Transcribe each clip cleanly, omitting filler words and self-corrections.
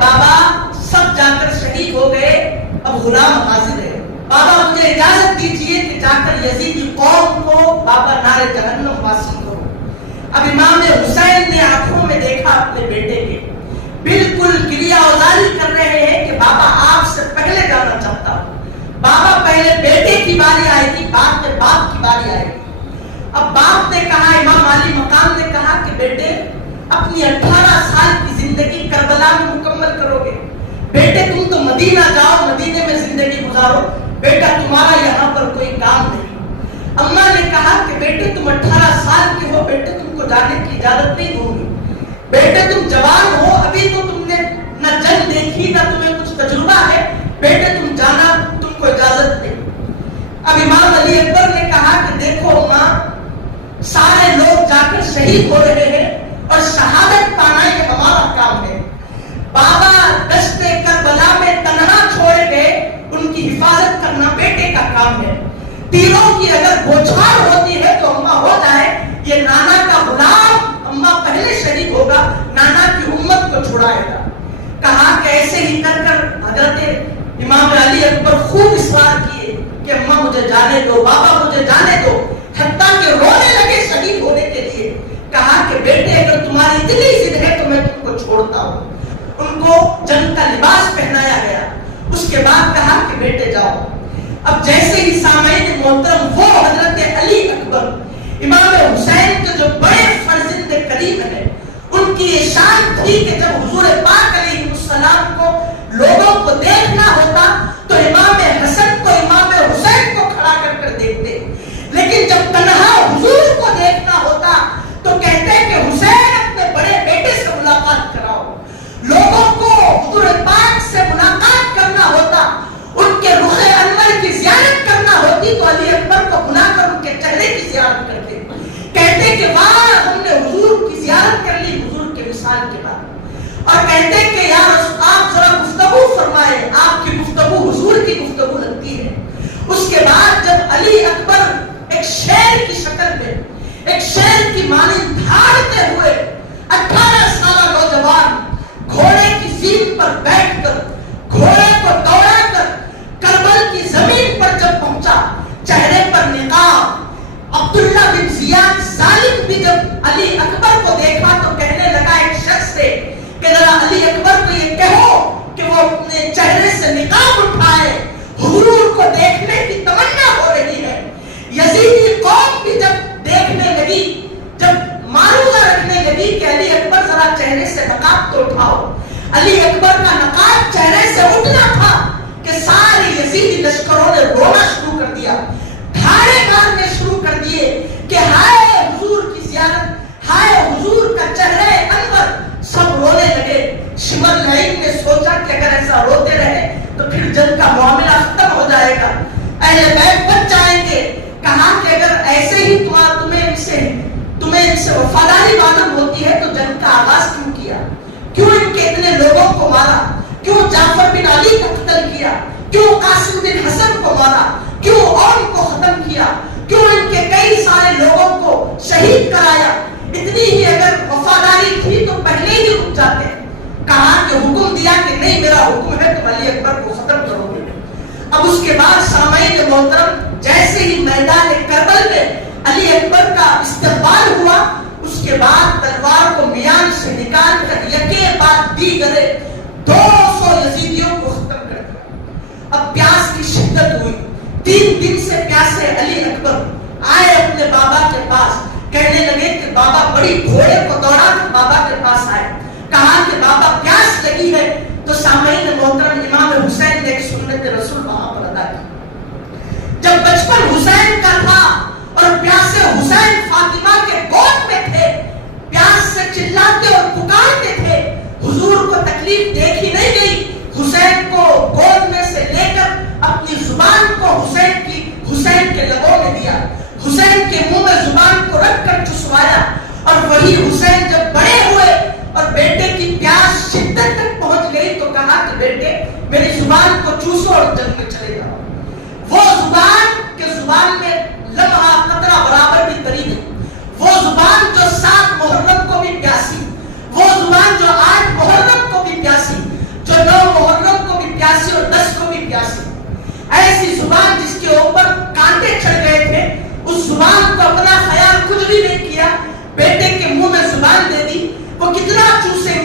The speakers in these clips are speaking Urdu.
بابا سب جا کر شہید ہو گئے، اب غلام حاضر ہے، بابا مجھے اجازت دیجیے کہ جا کر یزیدی قوم کو بابا نار جہنم واصل کرو۔ اب امام حسین نے آنکھوں میں دیکھا اپنے بیٹے کے، بالکل گریہ اوزاری کر رہے ہیں کہ بابا آپ سے پہلے جانا چاہتا ہوں۔ بابا پہلے بیٹے کی باری آئے گی، بعد میں باپ کی باری آئے گی۔ اب باپ نے کہا، امام علی مقام نے کہا کہ بیٹے اپنی 18 سال کی زندگی کربلا میں مکمل کرو گے، بیٹے تم تو مدینہ جاؤ، مدینے میں زندگی گزارو، بیٹا تمہارا یہاں پر کوئی کام نہیں۔ اماں نے کہا کہ بیٹے تم 18 سال کے ہو، بیٹے تم کو جانے کی اجازت نہیں دوں گی، بیٹے تم جوان ہو، ابھی تو تم نے نہ جنگ دیکھی نہ تمہیں کچھ تجربہ ہے، بیٹے تم جانا، تم کو اجازت نہیں۔ اب امام علی اکبر نے کہا کہ دیکھو ماں، سارے لوگ جا کر شہید ہو رہے ہیں اور شہادت پانا یہ ہمارا کام ہے، بابا دشت کربلا میں تنہا چھوڑے گئے، ان کی حفاظت کرنا بیٹے کا کام ہے، تیروں کی اگر بوچھار ہوتی ہے تو اماں ہو جائے، یہ نانا کا غلام، اماں پہلے شہید ہوگا، نانا کی امت کو چھڑائے گا۔ کہا کہ ایسے ہی کر کر حضرت امام علی اکبر خوب اصرار کیے کہ اماں مجھے جانے دو، بابا مجھے جانے دو، حتیٰ کہ رونے لگے شہید ہونے کے لیے۔ کہا کہ بیٹے اگر تمہاری اتنی ضد ہے تو میں تم کو چھوڑتا ہوں۔ ان کو جنگ کا لباس پہنایا گیا، اس کے بعد کہا کہ بیٹے جاؤ۔ اب جیسے ہی سامعین محترم وہ حضرت علی اکبر امام حسین کے جو بڑے فرزند قریب ہیں، ان کی یہ شان تھی کہ جب حضور پاک علیہ السلام کو لوگوں کو دیکھنا ہوتا تو امام حسن کو امام حسین کو کھڑا کر کر دیکھتے، لیکن جب تنہا حضور کو دیکھنا ہوتا تو کہتے کہ حسین اپنے بڑے بیٹے سے ملاقات کراؤ۔ لوگوں کو حضور پاک سے ملاقات کرنا ہوتا، ان کے رخ انور کی زیارت کرنا ہوتی تو علی اکبر کو بلا کر ان کے چہرے کی زیارت کرتے، کہتے کہ واہ ہم نے حضور کی زیارت کر لی حضور کے وصال کے بعد، اور کہتے کہ یا رسول آپ ذرا گفتگو فرمائے، آپ کی گفتگو حضور کی گفتگو لگتی ہے۔ اس کے بعد جب علی اکبر ایک شیر کی شکل میں، ایک شیر کی مانند دھاڑتے ہوئے 18 سالہ نوجوان گھوڑے کی زین پر بیٹھ کر گھوڑے کو دوڑا کر کربل کی زمین پر جب پہنچا، چہرے پر نقاب، عبداللہ بن زیاد ظالم بھی جب علی اکبر کو دیکھا تو کہنے لگا ایک شخص سے کہ ذرا علی اکبر کو یہ کہو کہ وہ اپنے چہرے سے نقاب اٹھائے، حضور کو دیکھنے کی تمنا ہو رہی ہے۔ یزیدی قوم بھی جب دیکھنے لگی، جب معروضہ رکھنے لگی کہ علی اکبر ذرا چہرے سے نقاب تو اٹھاؤ، علی اکبر کا نقاب چہرے سے اٹھنا تھا کہ ساری یزیدی لشکروں نے رونا شروع کر دیا، دھاڑے مارنے شروع کر دیے کہ ہائے حضور کی زیارت، ہائے حضور کا چہرے انور، سب رونے لگے۔ شمر لعین نے سوچا کہ اگر ایسا روتے رہے تو پھر جنگ کا معاملہ ختم ہو جائے گا، اہل بیت بچ جائیں گے۔ کہا کہ اگر ایسے ہی تمہیں ان سے وفاداری معلوم ہوتی ہے تو جنگ کا آغاز کیوں کیا، کیوں ان کے اتنے لوگوں کو مارا، کیوں جعفر بن علی کا قتل کیا، کیوں قاسم بن حسن کو مارا، کیوں قوم کو ختم کیا، کیوں ان کے کئی سارے لوگوں کو شہید کرایا، اتنی ہی اگر وفاداری تھی تو پہلے ہی رک جاتے۔ کہا کہ حکم دیا کہ نہیں میرا حکم ہے تم علی اکبر کو ختم کرو گے۔ اب اس کے بعد سامعین محترم جیسے ہی میدان کربل میں علی اکبر کا استقبال ہوا، اس کے بعد تلوار کو میان سے نکال کر یکے بعد دیگرے 200 یزیدیوں کو ختم کر دیا۔ اب پیاس کی شدت ہوئی، 3 دن سے پیاسے علی اکبر آئے اپنے بابا کے پاس، کہنے لگے کہ بابا بڑی گھوڑے کو دوڑا کر بابا کے پاس آئے، کہا کہ بابا پیاس لگی ہے، تو سامعین محترم امام حسین نے ایک سنت رسول وہاں پر ادا کی۔ جب بچپن حسین کا تھا اور پیاسے حسین فاطمہ کے گود میں تھے، پیاس سے چلاتے اور پکارتے تھے، حضور کو تکلیف دیکھی نہیں گئی، حسین کو گود میں سے لے کر اپنی زبان کو حسین کے لبوں میں دیا، حسین کے منہ میں زبان کو رکھ کر چسوایا، اور وہی حسین جب بڑے ہوئے اور بیٹے کی پیاس شدت تک پہنچ گئی تو کہا کہ بیٹے میری زبان کو چوسو اور جنگ میں چلے جاؤ۔ وہ زبان کے زبان میں لمحہ قطرہ برابر بھی تری نہیں، وہ زبان جو 7 محرم کو بھی پیاسی، وہ زبان جو 8 محرم کو بھی پیاسی،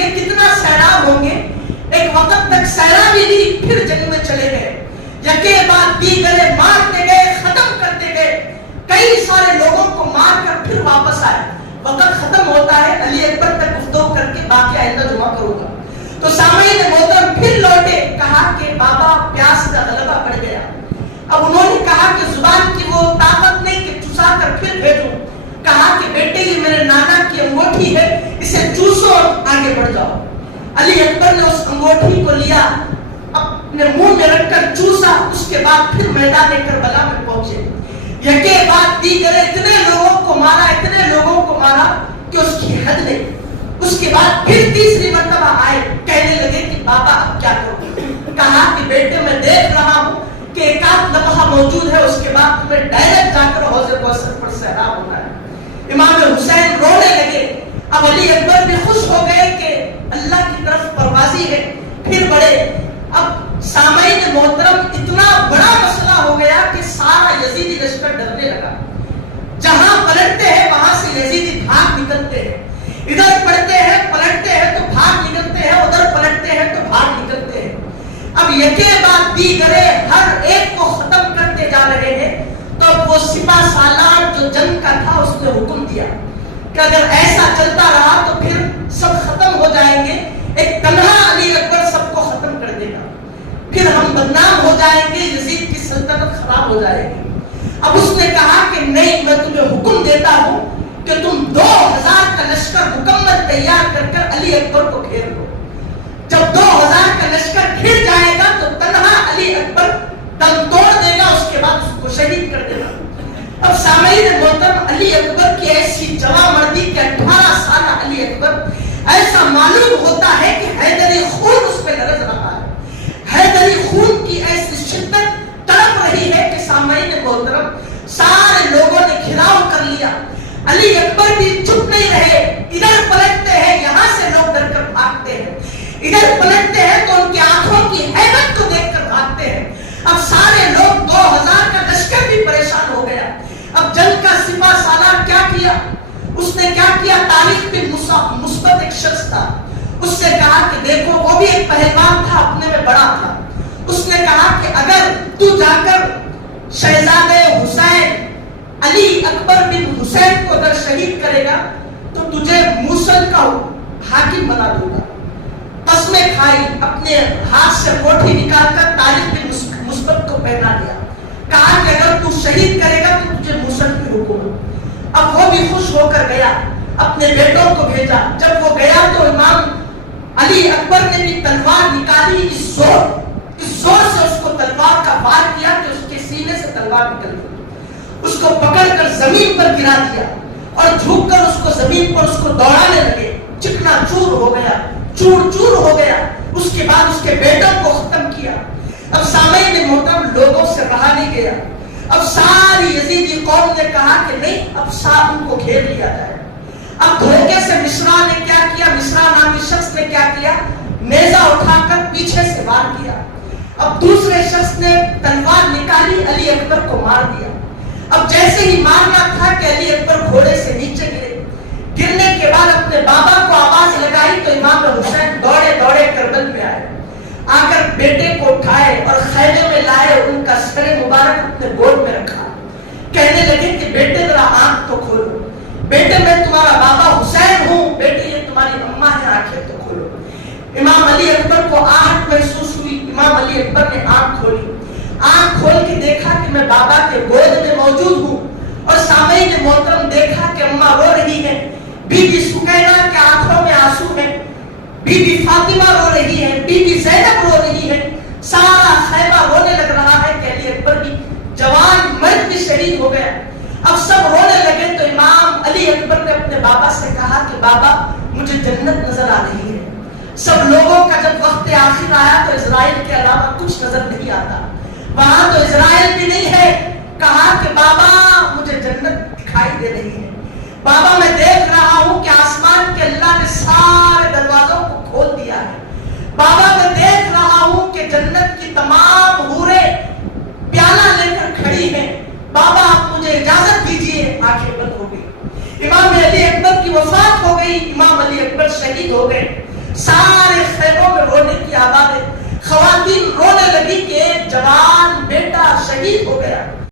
گے, کتنا سیلاب ہوں گے. ایک وقت تک سیلابی نہیں, پھر جنگ میں چلے گئے, یکے بعد دیگرے مارتے گئے, ختم کرتے گئے, کئی سارے لوگوں کو مار کر پھر واپس آئے. وقت ختم ہوتا ہے, علی اکبر تک گفتگو کر کے باقی آئندہ جمع کروں گا. تو سامعین محترم پھر لوٹے, کہا کہ بابا پیاس کا غلبہ بڑھ گیا. اب انہوں نے کہا کہ زبان کی وہ طاقت نہیں کہ چسا کر پھر بھیجوں. کہا کہ بیٹے یہ میرے نانا کی انگوٹھی ہے, اسے چوسو اور آگے بڑھ جاؤ. علی اکبر نے اس انگوٹھی کو لیا, اپنے منہ میں رکھ کر چوسا, اس کے بعد پھر میدان کربلا میں پہنچے. یکے بعد دیگر اتنے لوگوں کو مارا, اتنے لوگوں کو مارا کہ اس کی حد نہیں. اس کے بعد پھر تیسری مرتبہ آئے, کہنے لگے کہ بابا اب کیا کروں. کہا کہ بیٹے میں دیکھ رہا ہوں کہ ایک آدھ لمحہ موجود ہے, اس کے بعد تمہیں ڈائریکٹ جا کر حوض کوثر پر سیراب ہونا ہے. امام حسین رونے لگے. اب علی اکبر بھی خوش ہو گئے کہ اللہ کی طرف پروازی ہے, پھر بڑے. اب سامعین محترم اتنا بڑا مسئلہ ہو گیا کہ سارا یزیدی لشکر ڈرنے لگا. جہاں پلٹتے ہیں وہاں سے یزیدی بھاگ نکلتے ہیں, ادھر پڑھتے ہیں پلٹتے ہیں تو بھاگ نکلتے ہیں, ادھر پلٹتے ہیں تو بھاگ نکلتے ہیں. اب یکے بعد دیگرے ہر ایک کو ختم کرتے جا رہے ہیں. تو وہ سپاہ سالار جو جنگ کا تھا اس نے حکم دیا کہ اگر ایسا چلتا رہا تو پھر سب ختم ہو جائیں گے, ایک تنہا علی اکبر سب کو ختم کر دے گا, پھر ہم بدنام ہو جائیں گے, یزید کی سلطنت خراب ہو جائے گی. اب اس نے کہا کہ نہیں, میں تمہیں حکم دیتا ہوں کہ تم 2000 کا لشکر مکمل تیار کر کر علی اکبر کو گھیر لو. جب 2000 کا لشکر گھر جائے گا تو تنہا علی اکبر دم توڑ دے گا, اس کے بعد اس کو شہید کر دے گا. اب سامعین محترم علی اکبر کی ایسی جوان مردی کہ 18 سالہ علی اکبر, ایسا معلوم ہوتا ہے کہ حیدری خون اس پہ لرز رہا ہے. حیدری خون کی ایسی شدت تڑپ رہی ہے کہ سامعین محترم سارے لوگوں نے گھیراؤ کر لیا. علی اکبر بھی چپ نہیں رہے, ادھر پلٹتے ہیں, یہاں سے لوگ ڈر کر بھاگتے ہیں, ادھر پلٹتے ہیں تو ان کی آنکھوں کی ہیبت کو دیکھ کر بھاگتے ہیں. اب سارے لوگ 2000 کا لشکر بھی پریشان ہو گیا. اب جنگ کا سپاہ سالار کیا کیا, اس نے کیا کیا, تاریخ میں مثبت ایک شخص تھا, اس سے کہا کہ دیکھو وہ بھی ایک پہلوان تھا, اپنے میں بڑا تھا. اس نے کہا کہ اگر تو جا کر شہزادے حسین علی اکبر بن حسین کو اگر شہید کرے گا تو تجھے موصل کا حاکم بنا دوں گا. قسمیں کھائی, اپنے ہاتھ سے کوٹھی نکال کر تاریخ بن مثبت کو پہنا دیا. کہا کہ اگر تو شہید کرے گا تو تجھے موصل کی حکومت. اب وہ بھی خوش ہو کر گیا, اپنے بیٹوں کو بھیجا. جب وہ گیا تو امام علی اکبر نے بھی تلوار نکالی, اس زور سے اس کو تلوار کا وار کیا کہ اس کے سینے سے تلوار نکل گئی. اس کو پکڑ کر زمین پر گرا دیا اور جھک کر اس کو زمین پر اس کو دوڑانے لگے. چکنا چور ہو گیا, چور چور ہو گیا. اس کے بعد اس کے بیٹوں کو ختم کیا. اب سامعین محترم لوگوں سے رہا نہیں گیا. اب ساری یزیدی قوم نے کہا کہ نہیں, اب ان کو گھیر لیا جائے. اب دھوکے سے مصرا نے کیا کیا, مصرا نامی شخص نے کیا کیا, نیزہ اٹھا کر پیچھے سے وار کیا. اب دوسرے شخص نے تلوار نکالی, علی اکبر کو مار دیا. اب جیسے ہی مارنا تھا کہ علی اکبر گھوڑے سے نیچے گرے. گرنے کے بعد اپنے بابا کو آواز لگائی تو امام حسین دوڑے دوڑے کربل میں آئے. آ کر بیٹے کو اٹھائے اور خیمے میں لائے, ان کا سر مبارک اپنے گود میں رکھا. کہنے لگے کہ بیٹے ذرا آنکھ تو کھولو, بیٹے میں تمہارا بابا حسین ہوں, بیٹے یہ تمہاری اماں ہے, آنکھیں تو کھولو. امام علی اکبر کو آہٹ محسوس ہوئی. امام علی اکبر نے آنکھ کھولی. آنکھ کھول کے دیکھا کہ میں بابا کے گود میں موجود ہوں. اور سامعین محترم دیکھا کہ اماں رو رہی ہے, بی بی سکینہ کے آنکھوں میں آنسو ہے, بی بی فاطمہ رو رہی ہے, بی بی زینب رو رہی ہے. سارا خیمہ رونے لگ رہا ہے کہ علی اکبر بھی جوان مرد بھی شہید ہو گیا. اب سب رونے لگے تو امام علی اکبر نے اپنے بابا سے کہا کہ بابا مجھے جنت نظر آ رہی ہے. سب لوگوں کا جب وقت آخر آیا تو اسرائیل کے علاوہ کچھ نظر نہیں آتا, وہاں تو اسرائیل بھی نہیں ہے. کہا کہ بابا مجھے جنت دکھائی دے رہی ہے. بابا میں دیکھ رہا ہوں کہ آسمان کے اللہ نے سارے دروازوں کو کھول دیا ہے. بابا میں دیکھ رہا ہوں کہ جنت کی تمام حوریں پیالہ لے کر کھڑی ہیں. بابا آپ مجھے اجازت دیجیے. آنکھیں بند ہو گئی. امام علی اکبر کی وفات ہو گئی. امام علی اکبر شہید ہو گئے. سارے خیموں میں